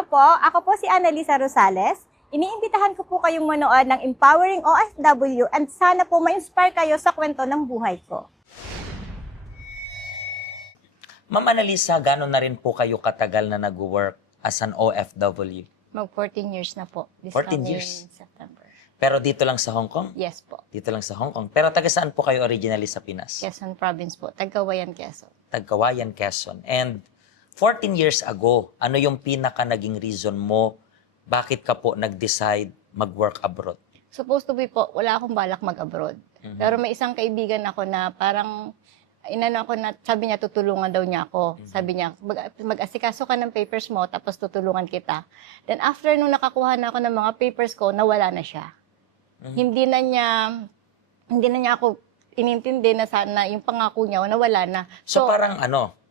Hello po, ako po si Annalisa Rosales. Iniimbitahan ko po kayong manood ng Empowering OFW and sana po ma-inspire kayo sa kwento ng buhay ko. Ma'am Annalisa, gano'n na rin po kayo katagal na nag-work as an OFW? Mag 14 years na po. This 14 coming years? September. Pero dito lang sa Hong Kong? Yes po. Dito lang sa Hong Kong. Pero taga saan po kayo originally sa Pinas? Quezon Province po. Tagkawayan, Quezon. Tagkawayan, Quezon. And 14 years ago, ano yung pinaka naging reason mo bakit ka po nag-decide mag-work abroad? Supposed to be po, wala akong balak mag-abroad. Pero may isang kaibigan ako na parang, inano ako na, sabi niya, tutulungan daw niya ako. Sabi niya, mag-asikaso ka ng papers mo, tapos tutulungan kita. Then after nung nakakuha na ako ng mga papers ko, nawala na siya. Hindi na niya ako inintindi na sana yung pangako niya, nawala na. So parang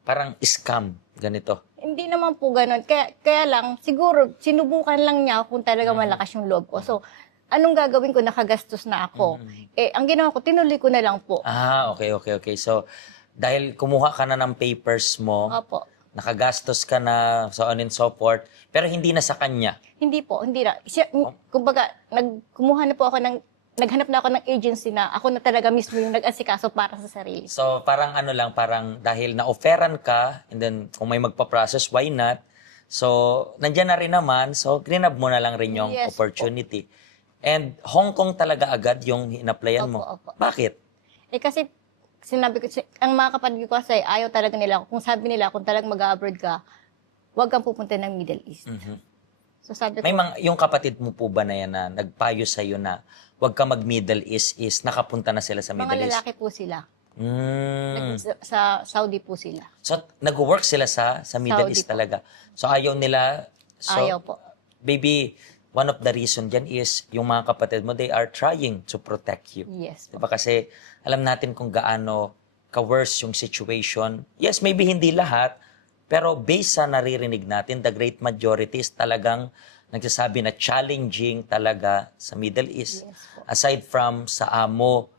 parang scam, ganito. Hindi naman po ganun. Kaya lang, siguro, sinubukan lang niya kung talaga malakas yung loob ko. So, anong gagawin ko? Nakagastos na ako. Eh, ang ginawa ko, tinuloy ko na lang po. Okay. So, dahil kumuha ka na ng papers mo, Opo. nakagastos ka na, so on and so forth, pero hindi na sa kanya. Hindi po, hindi na. Kumbaga, kumuha na po ako naghanap na ako ng agency na ako na talaga mismo yung nag-asikaso para sa sarili. So, parang parang dahil na-offeran ka, and then kung may magpa-process, why not? So, nandyan na rin naman, so grinab mo na lang rin yung Yes, opportunity. And Hong Kong talaga agad yung in-applyan mo. Opo. Bakit? Eh kasi, sinabi ko, ang mga kapatid ko kasi ayaw talaga nila, kung sabi nila, kung talagang mag-abroad ka, huwag kang pupunta ng Middle East. So sabi ko, May yung kapatid mo po ba na yan na nagpayo sa'yo na huwag ka mag-Middle East is nakapunta na sila sa Middle mga East? lalaki po sila. Mm. Sa Saudi po sila. So, nag-work sila sa Middle Saudi East po. talaga. So, ayaw nila. So, Ayaw po. Baby, one of the reason dyan is yung mga kapatid mo, they are trying to protect you. Yes po. Diba? Kasi alam natin kung gaano ka-worse yung situation. Yes, maybe hindi lahat, pero based sa naririnig natin, the great majority is talagang nagsasabi na challenging talaga sa Middle East. Yes po. Aside from sa amo,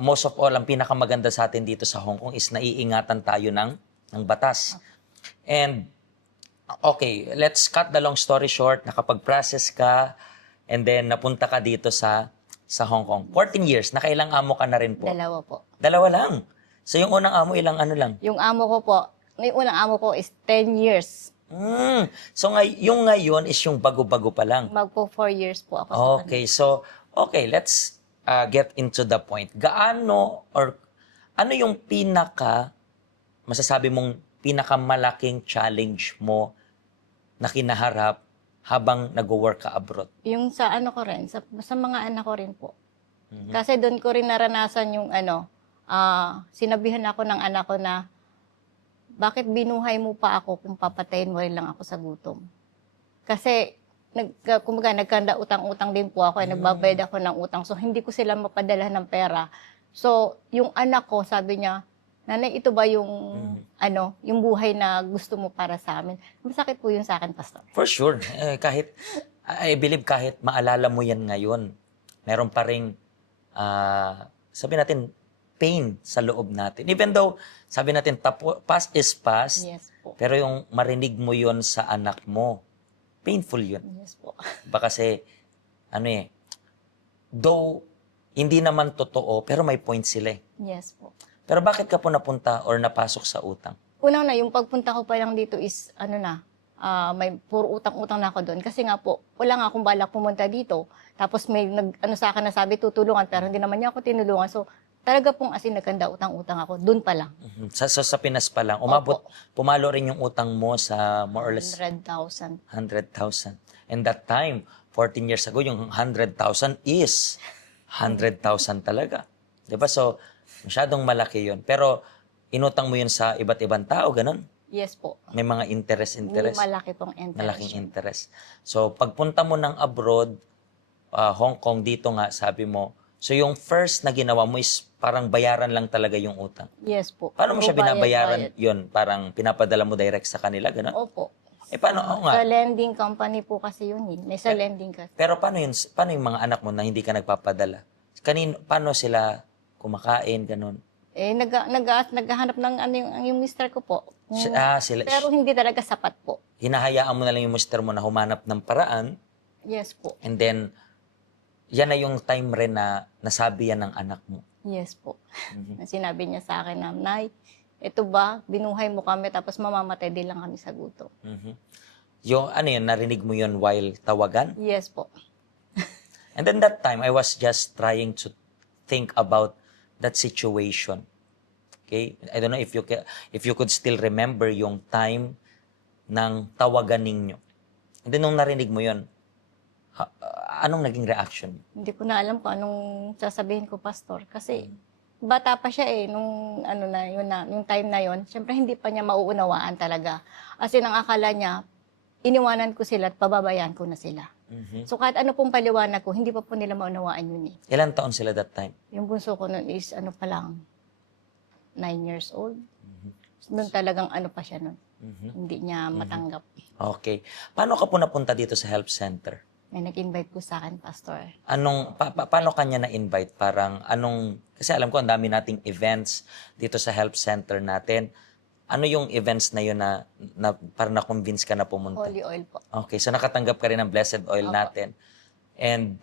most of all, ang pinakamaganda sa atin dito sa Hong Kong is naiingatan tayo ng batas. And, okay, let's cut the long story short. Nakapag-process ka, and then napunta ka dito sa Hong Kong. 14 years, nakailang amo ka na rin po? Dalawa po. Dalawa lang. So, yung unang amo, ilang ano lang? Yung amo ko po, yung unang amo ko is 10 years. So, yung ngayon is yung bago-bago pa lang. Magpo 4 years po ako sa kanila. Okay, so, let's get into the point. Gaano or ano yung masasabi mong pinakamalaking challenge mo na kinaharap habang nag-work ka abroad? Yung sa ano ko rin, sa mga anak ko rin po. Kasi doon ko rin naranasan yung sinabihan ako ng anak ko na, bakit binuhay mo pa ako kung papatayin mo rin lang ako sa gutom? Kasi, kumbaga, nagkanda utang-utang din po ako, nagbabayad ako ng utang, so hindi ko sila mapadala ng pera. So, yung anak ko, sabi niya, Nanay, ito ba yung, yung buhay na gusto mo para sa amin? Masakit po yun sa akin, Pastor. For sure. I believe kahit maalala mo yan ngayon, meron pa ring, sabi natin, pain sa loob natin. Even though, sabi natin, past is past, Yes po. pero yung marinig mo yon sa anak mo, painful yun. Yes po. Diba kasi, though, hindi naman totoo, pero may point sila eh. Yes po. Pero bakit ka po napunta or napasok sa utang? Unang na, yung pagpunta ko pa lang dito is, may puro utang-utang na ako doon. Kasi nga po, wala nga akong balak pumunta dito. Tapos may sa akin na sabi, tutulungan, pero hindi naman niya ako tinulungan. So, talaga pong nagkanda utang-utang ako, doon pa lang. Sa Pinas pa lang, pumalo rin yung utang mo sa more or less 100,000. 100,000. And that time, 14 years ago, yung 100,000 is 100,000 talaga. Diba? So, masyadong malaki yun. Pero, inutang mo yun sa iba't ibang tao, ganun? Yes po. May mga interest. Malaki pong interest. Malaking interest. So, pagpunta mo ng abroad, Hong Kong, dito nga, sabi mo, so yung first na ginawa mo is parang bayaran lang talaga yung utang. Yes po. Paano mo siya Bayad. binabayaran yun? Parang pinapadala mo direct sa kanila, gano'n? Opo. Paano? Oo nga. Sa lending company po kasi yun eh. May sa lending kasi. Pero paano yung mga anak mo na hindi ka nagpapadala? Paano sila kumakain, gano'n? Naghahanap ng ano yung mister ko po. Sila, Pero hindi talaga sapat po. hinahayaan mo na lang yung mister mo na humanap ng paraan, Yes po. and then, yan na yung time rin na nasabi yan ng anak mo. Yes po. Na sinabi niya sa akin na, Nay, ito ba, binuhay mo kami tapos mamamatay din lang kami sa gutom. Yung, ano yun, narinig mo yun while tawagan? Yes po. And then that time, I was just trying to think about that situation. Okay? I don't know if you could still remember yung time ng tawagan ninyo. And then nung narinig mo yun, anong naging reaction? Hindi ko na alam kung anong sasabihin ko, Pastor. Kasi bata pa siya nung yung time na yun. Siyempre hindi pa niya mauunawaan talaga. Kasi nang akala niya, iniwanan ko sila at pababayaan ko na sila. So kahit ano pong paliwanag ko, hindi pa po nila maunawaan yun eh. Ilan taon sila that time? Yung bunso ko nun is pa lang, 9 years old. Doon talagang pa siya nun. Hindi niya matanggap. Okay. Paano ka po napunta dito sa help center? May nag-invite po sa akin, Pastor. Paano kanya na-invite? Kasi alam ko ang dami nating events dito sa help center natin. Ano yung events na yun na parang na-convince ka na pumunta? Holy oil po. Okay, so nakatanggap ka rin ng blessed oil Opo. natin. And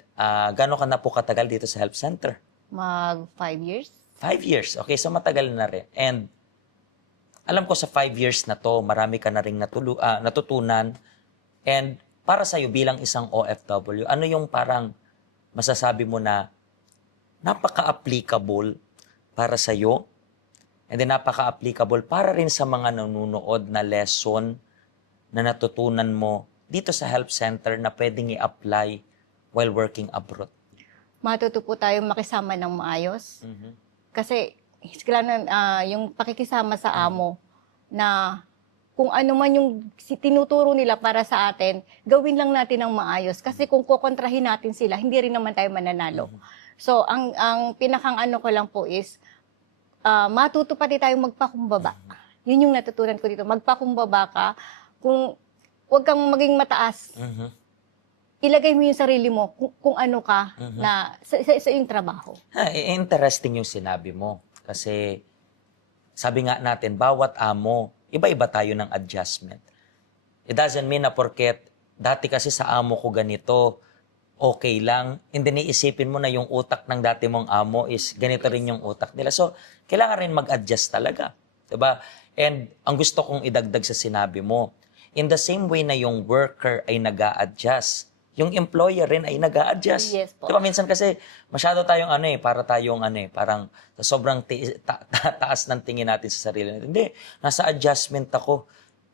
gano'n ka na po katagal dito sa help center? Mag 5 years. 5 years. Okay, so matagal na rin. And alam ko sa 5 years na to, marami ka na rin natutunan. And para sa'yo bilang isang OFW, ano yung parang masasabi mo na napaka-applicable para sa'yo? And then napaka-applicable para rin sa mga nanonood na lesson na natutunan mo dito sa help center na pwedeng i-apply while working abroad? Matuto po tayong makisama ng maayos. Kasi yung pakikisama sa amo na kung ano man yung tinuturo nila para sa atin, gawin lang natin ng maayos. Kasi kung kukontrahin natin sila, hindi rin naman tayo mananalo. So, ang pinakang ko lang po is, matuto pati tayong magpakumbaba. Yun yung natutunan ko dito. Magpakumbaba ka. Kung huwag kang maging mataas, ilagay mo yung sarili mo kung ano ka na sa yung trabaho. Interesting yung sinabi mo. Kasi sabi nga natin, bawat amo, iba-iba tayo ng adjustment. It doesn't mean na porket dati kasi sa amo ko ganito, okay lang. And then iisipin mo na yung utak ng dati mong amo is ganito rin yung utak nila. So, kailangan rin mag-adjust talaga. Diba? And ang gusto kong idagdag sa sinabi mo, in the same way na yung worker ay nag-a-adjust, yung employer rin ay nag-a-adjust. Yes po. Diba? Minsan kasi masyado tayong para tayong parang sobrang taas ng tingin natin sa sarili natin. Hindi, nasa adjustment ako.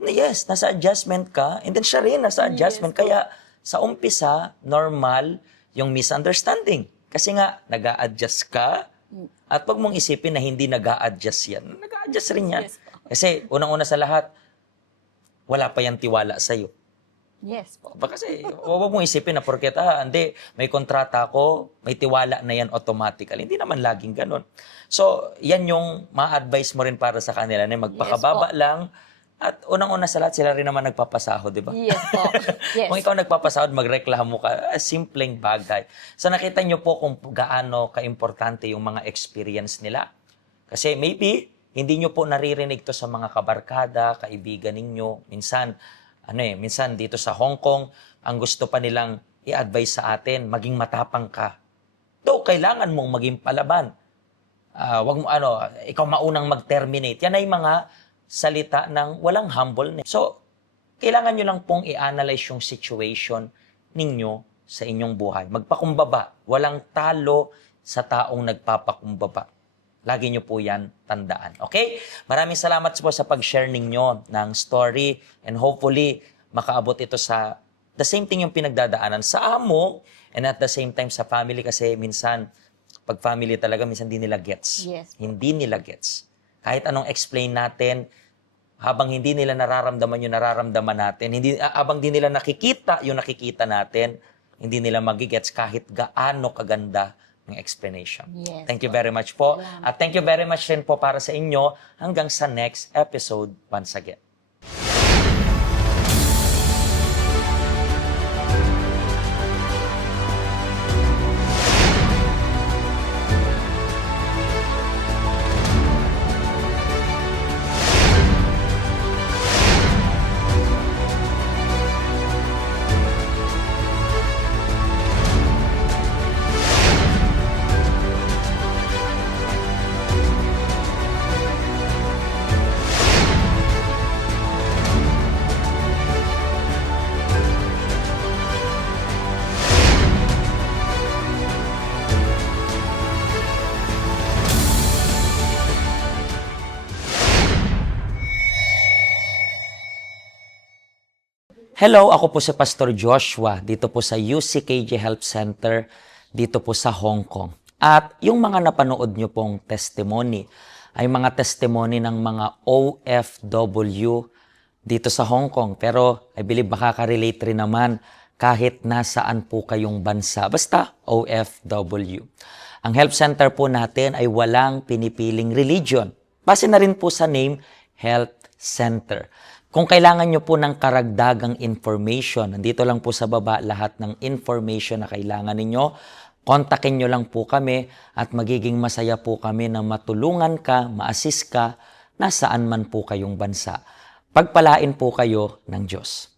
Yes, nasa adjustment ka. And then siya rin nasa adjustment. Yes po. Kaya sa umpisa, normal yung misunderstanding. Kasi nga, nag-a-adjust ka. At wag mong isipin na hindi nag-a-adjust yan. Nag-a-adjust rin yan. Yes po. Kasi unang-una sa lahat, wala pa yan tiwala sa'yo. Yes po. Kasi wag mong isipin na porket, hindi, may kontrata ako, may tiwala na yan automatically. Hindi naman laging ganun. So, yan yung ma-advise mo rin para sa kanila na magpakababa lang. At unang-una sa lahat, sila rin naman nagpapasahod, di ba? Yes po. Yes. Kung ikaw nagpapasahod, magreklamo ka, simpleng bagay. So nakita nyo po kung gaano ka-importante yung mga experience nila. Kasi maybe, hindi nyo po naririnig to sa mga kabarkada, kaibigan ninyo. Minsan dito sa Hong Kong, ang gusto pa nilang i-advise sa atin, maging matapang ka. Though, kailangan mong maging palaban. Wag mo, ikaw maunang mag-terminate. Yan ay mga salita ng walang humbleness. So, kailangan nyo lang pong i-analyze yung situation ninyo sa inyong buhay. Magpakumbaba. Walang talo sa taong nagpapakumbaba. Lagi nyo po yan tandaan. Okay? Maraming salamat po sa pag-share ninyo ng story and hopefully makaabot ito sa the same thing yung pinagdadaanan sa amo and at the same time sa family kasi minsan pag family talaga minsan hindi nila gets. Yes. Hindi nila gets. Kahit anong explain natin, habang hindi nila nararamdaman yung nararamdaman natin, habang hindi nila nakikita yung nakikita natin, hindi nila magigets kahit gaano kaganda ng explanation. Yes, Thank you very much po. Salamat. At thank you very much rin po para sa inyo hanggang sa next episode once again. Hello, ako po si Pastor Joshua dito po sa UCKJ Health Center dito po sa Hong Kong. At yung mga napanood nyo pong testimony ay mga testimony ng mga OFW dito sa Hong Kong. Pero I believe makaka-relate rin naman kahit nasaan po kayong bansa. Basta OFW. Ang health center po natin ay walang pinipiling religion. Base na rin po sa name, Health Center. Kung kailangan nyo po ng karagdagang information, nandito lang po sa baba lahat ng information na kailangan ninyo. Kontakin nyo lang po kami at magiging masaya po kami na matulungan ka, ma-assist ka, nasaan man po kayong bansa. Pagpalain po kayo ng Diyos.